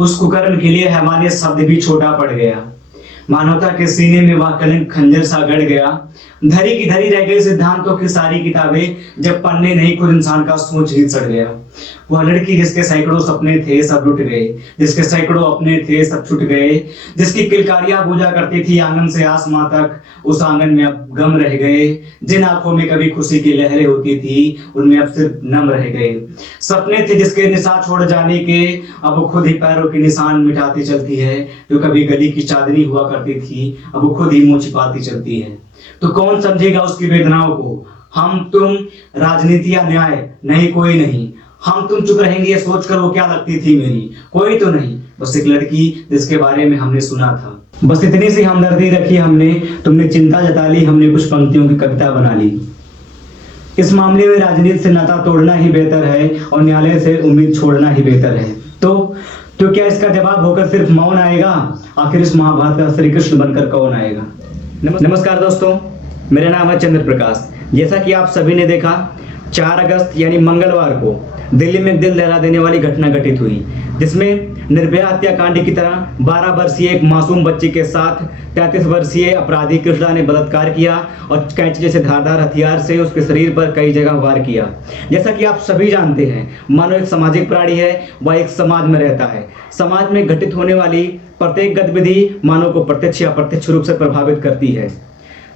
उस कुकर्म के लिए हमारे शब्द भी छोटा पड़ गया। मानवता के सीने में वह कलंक खंजर सा गड़ गया। धरी की धरी रह गई सिद्धांतों की सारी किताबें, जब पन्ने नहीं खुद इंसान का सोच ही सड़ गया। वह लड़की जिसके सैकड़ों सपने थे सब लुट गए, जिसके सैकड़ों अपने थे सब छूट गए, जिसकी किलकारियां पूजा करती थी आंगन से आसमां तक, उस आंगन में अब गम रह गए। जिन आंखों में कभी खुशी की लहरें होती थी, उनमें अब सिर्फ नम रह गए। सपने थे जिसके निशान छोड़ जाने के, अब वो खुद ही पैरों के निशान मिटाती चलती है। जो कभी गली की चांदनी हुआ करती थी, अब वो खुद ही मुंह छिपाती चलती है। तो कौन समझेगा उसकी वेदनाओं को? हम तुम, राजनीति या न्याय? नहीं, कोई नहीं। हम तुम चुप रहेंगे ये सोचकर वो क्या लगती थी मेरी? कोई तो नहीं, बस एक लड़की जिसके बारे में हमने सुना था। बस इतनी सी हमदर्दी रखी हमने, तुमने चिंता जता ली, हमने कुछ पंक्तियों की कविता बना ली। इस मामले में राजनीति से नाता तोड़ना ही बेहतर है और न्यायालय से उम्मीद छोड़ना ही बेहतर है। तो क्या इसका जवाब होकर सिर्फ मौन आएगा? आखिर इस महाभारत का श्री कृष्ण बनकर कौन आएगा? नमस्कार दोस्तों, मेरा नाम है चंद्र प्रकाश। जैसा कि आप सभी ने देखा, 4 अगस्त यानी मंगलवार को दिल्ली में दिल दहला देने वाली घटना घटित हुई, जिसमें निर्भया हत्याकांड की तरह 12 वर्षीय एक मासूम बच्ची के साथ 33 वर्षीय अपराधी कृष्णा ने बलात्कार किया और कैंची जैसे धारदार हथियार से उसके शरीर पर कई जगह वार किया। जैसा कि आप सभी जानते हैं, मानव एक सामाजिक प्राणी है, वह एक समाज में रहता है। समाज में घटित होने वाली प्रत्येक गतिविधि मानव को प्रत्यक्ष या अप्रत्यक्ष रूप से प्रभावित करती है।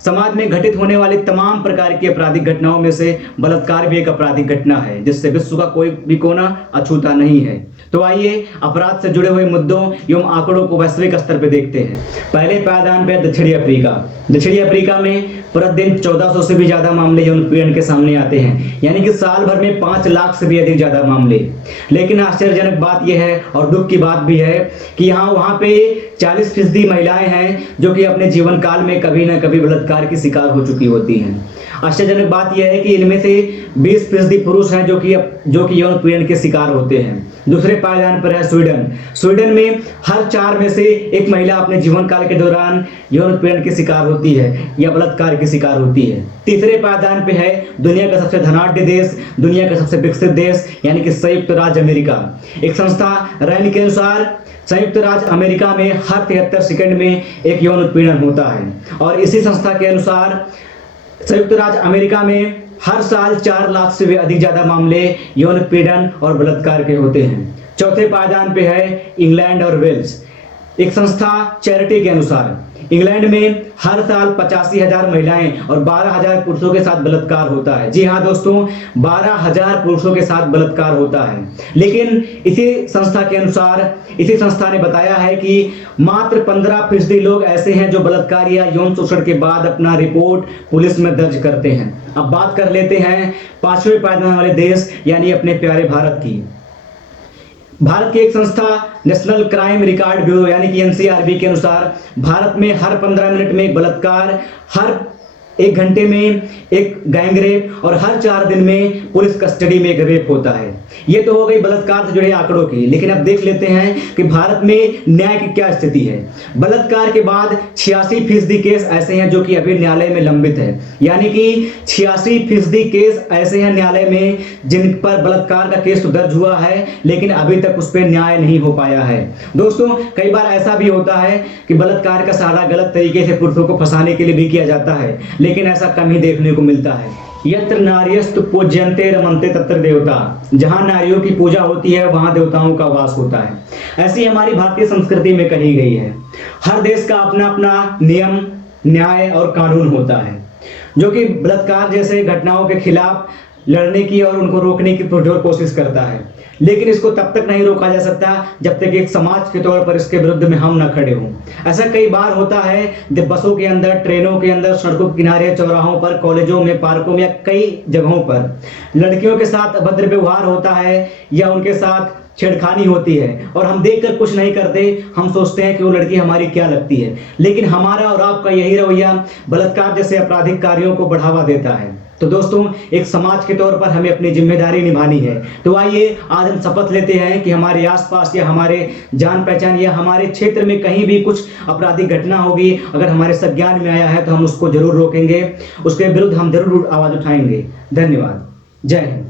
समाज में घटित होने वाली तमाम प्रकार की आपराधिक घटनाओं में से बलात्कार भी एक आपराधिक घटना है, जिससे विश्व का कोई भी कोना अछूता नहीं है। तो आइए अपराध से जुड़े हुए मुद्दों एवं आंकड़ों को वैश्विक स्तर पर देखते हैं। पहले पायदान पे दक्षिणी अफ्रीका। दक्षिणी अफ्रीका में प्रतिदिन 1400 से भी ज्यादा मामले यौन उत्पीड़न के सामने आते हैं, यानी कि साल भर में 5 लाख से भी अधिक ज्यादा मामले। लेकिन आश्चर्यजनक बात यह है और दुख की बात भी है कि वहाँ पे 40% महिलाएं हैं जो कि अपने जीवन काल में कभी न कभी बलात्कार की शिकार हो चुकी होती हैं। आश्चर्यजनक बात यह है कि इनमें से 20% पुरुष हैं जो कि यौन उत्पीड़न के शिकार होते हैं। दूसरे पायदान पर है स्वीडन। स्वीडन में हर 4 में से एक महिला अपने जीवन काल के दौरान यौन उत्पीड़न की शिकार होती है या बलात्कार की शिकार होती है। तीसरे पायदान पे है दुनिया का सबसे धनाढ्य देश, दुनिया का सबसे विकसित देश, यानी कि संयुक्त राज्य अमेरिका। एक संस्था रैंड के अनुसार संयुक्त राज्य अमेरिका में हर 73 सेकंड में एक यौन उत्पीड़न होता है और इसी संस्था के अनुसार संयुक्त राज्य अमेरिका में हर साल 4 लाख से भी अधिक ज्यादा मामले यौन उत्पीड़न और बलात्कार के होते हैं। चौथे पायदान पे है इंग्लैंड और वेल्स। एक संस्था चैरिटी के अनुसार इंग्लैंड में हर साल 85,000 महिलाएं और 12,000 पुरुषों के साथ बलात्कार होता है। जी हाँ दोस्तों, 12,000 पुरुषों के साथ बलात्कार होता है। लेकिन इसी संस्था के अनुसार इसी संस्था ने बताया है कि मात्र 15% लोग ऐसे हैं जो बलात्कार या यौन शोषण के बाद अपना रिपोर्ट पुलिस में दर्ज करते हैं। अब बात कर लेते हैं 5वें पायदान वाले देश यानी अपने प्यारे भारत की। भारत की एक संस्था नेशनल क्राइम रिकॉर्ड ब्यूरो यानी कि एनसीआरबी के अनुसार भारत में हर 15 मिनट में एक बलात्कार, हर 1 घंटे में एक गैंग रेप और हर 4 दिन में पुलिस कस्टडी में एक रेप होता है। ये तो हो गई बलात्कार से जुड़े आंकड़ों की। लेकिन अब देख लेते हैं कि भारत में न्याय की क्या स्थिति है। बलात्कार के बाद 86% केस ऐसे हैं जो कि अभी न्यायालय में लंबित है, यानी कि 86% केस ऐसे हैं न्यायालय में जिन पर बलात्कार का केस तो दर्ज हुआ है लेकिन अभी तक उस पर न्याय नहीं हो पाया है। दोस्तों, कई बार ऐसा भी होता है कि बलात्कार का सहारा गलत तरीके से पुरुषों को फंसाने के लिए भी किया जाता है, लेकिन ऐसा कम ही देखने को मिलता है। यत्र नार्यस्तु पूज्यन्ते रमन्ते तत्र देवता। जहां नारियों की पूजा होती है वहां देवताओं का वास होता है। ऐसी हमारी भारतीय संस्कृति में कही गई है। हर देश का अपना अपना नियम, न्याय और कानून होता है जो कि बलात्कार जैसे घटनाओं के खिलाफ लड़ने की और उनको रोकने की पुरजोर कोशिश करता है। लेकिन इसको तब तक नहीं रोका जा सकता जब तक एक समाज के तौर पर इसके विरुद्ध में हम न खड़े हों। ऐसा कई बार होता है जब बसों के अंदर, ट्रेनों के अंदर, सड़कों के किनारे, चौराहों पर, कॉलेजों में, पार्कों में या कई जगहों पर लड़कियों के साथ अभद्र व्यवहार होता है या उनके साथ छेड़खानी होती है और हम देखकर कुछ नहीं करते। हम सोचते हैं कि वो लड़की हमारी क्या लगती है, लेकिन हमारा और आपका यही रवैया बलात्कार जैसे आपराधिक कार्यों को बढ़ावा देता है। तो दोस्तों, एक समाज के तौर पर हमें अपनी जिम्मेदारी निभानी है। तो आइए आज हम शपथ लेते हैं कि हमारे आसपास या हमारे जान पहचान या हमारे क्षेत्र में कहीं भी कुछ आपराधिक घटना होगी, अगर हमारे संज्ञान में आया है तो हम उसको जरूर रोकेंगे, उसके विरुद्ध हम जरूर आवाज उठाएंगे। धन्यवाद। जय हिंद।